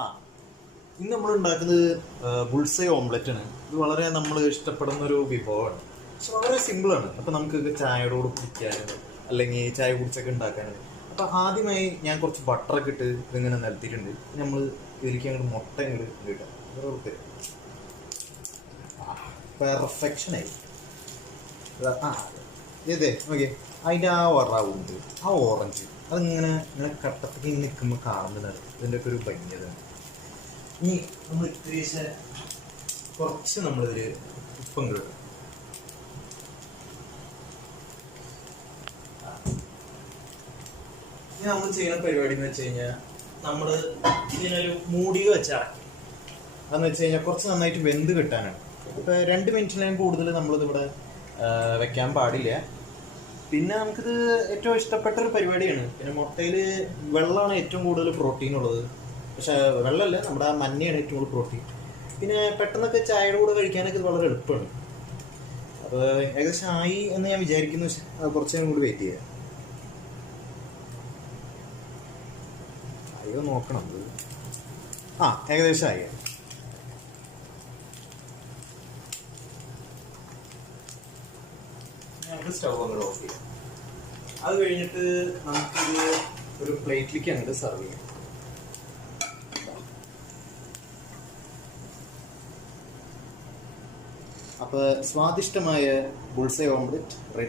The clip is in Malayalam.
ആ ഇന്ന് നമ്മൾ ഉണ്ടാക്കുന്നത് ബുൾസൈ ഓംലെറ്റ് ആണ്. ഇത് വളരെ നമ്മൾ ഇഷ്ടപ്പെടുന്ന ഒരു വിഭവമാണ്. പക്ഷെ വളരെ സിമ്പിളാണ്. അപ്പം നമുക്ക് ചായയോട് കുടിക്കാനും അല്ലെങ്കിൽ ചായ കുടിച്ചൊക്കെ ഉണ്ടാക്കാനും. അപ്പം ആദ്യമായി ഞാൻ കുറച്ച് ബട്ടറൊക്കെ ഇട്ട് ഇതിങ്ങനെ നിരത്തിയിട്ടുണ്ട്. നമ്മൾ ഇതിലേക്ക് അങ്ങോട്ട് മുട്ട ഇങ്ങോട്ട് കിട്ടാം. പെർഫെക്ഷനായി. ആ ഇതേ ഓക്കെ. അതിൻ്റെ ആ റൗണ്ട്, ആ ഓറഞ്ച് അതിങ്ങനെ ഇങ്ങനെ കട്ടത്തേക്ക് നിൽക്കുമ്പോൾ കാണുന്നത് ഇതിൻ്റെ ഒക്കെ ഒരു ഭംഗിയതാണ്. ഇനി നമ്മൾ ഇത്തിരി കുറച്ച് നമ്മളിതിൽ ഉപ്പും കിട്ടും. ഇനി നമ്മൾ ചെയ്യുന്ന പരിപാടി എന്ന് വെച്ച് കഴിഞ്ഞാൽ നമ്മൾ ഇതിനൊരു മൂടിക വെച്ചടക്കും. അതെന്ന് വെച്ച് കഴിഞ്ഞാൽ കുറച്ച് നന്നായിട്ട് വെന്ത് കിട്ടാനാണ്. ഇപ്പം 2 മിനിറ്റിനും കൂടുതൽ നമ്മളിതിവിടെ വെക്കാൻ പാടില്ല. പിന്നെ നമുക്കിത് ഏറ്റവും ഇഷ്ടപ്പെട്ടൊരു പരിപാടിയാണ്. പിന്നെ മുട്ടയിൽ വെള്ളമാണ് ഏറ്റവും കൂടുതൽ പ്രോട്ടീൻ ഉള്ളത്. പക്ഷെ വെള്ളമല്ല, നമ്മുടെ ആ മഞ്ഞയാണ് ഏറ്റവും കൂടുതൽ പ്രോട്ടീൻ. പിന്നെ പെട്ടെന്നൊക്കെ ചായയുടെ കൂടെ കഴിക്കാനൊക്കെ ഇത് വളരെ എളുപ്പമാണ്. അപ്പോൾ ഏകദേശം ആയി എന്ന് ഞാൻ വിചാരിക്കുന്നു. കുറച്ച് നേരം കൂടി വെയിറ്റ് ചെയ്യാം. അയ്യോ നോക്കണം. ഏകദേശം ആയി. നമുക്ക് സ്റ്റവ് അങ്ങോട്ട് ഓഫ് ചെയ്യാം. അത് കഴിഞ്ഞിട്ട് നമുക്കിത് ഒരു പ്ലേറ്റിലേക്ക് അങ്ങോട്ട് സെർവ് ചെയ്യാം. അപ്പോൾ സ്വാദിഷ്ടമായ ബുൾസൈ ഓംലെറ്റ് റെഡി.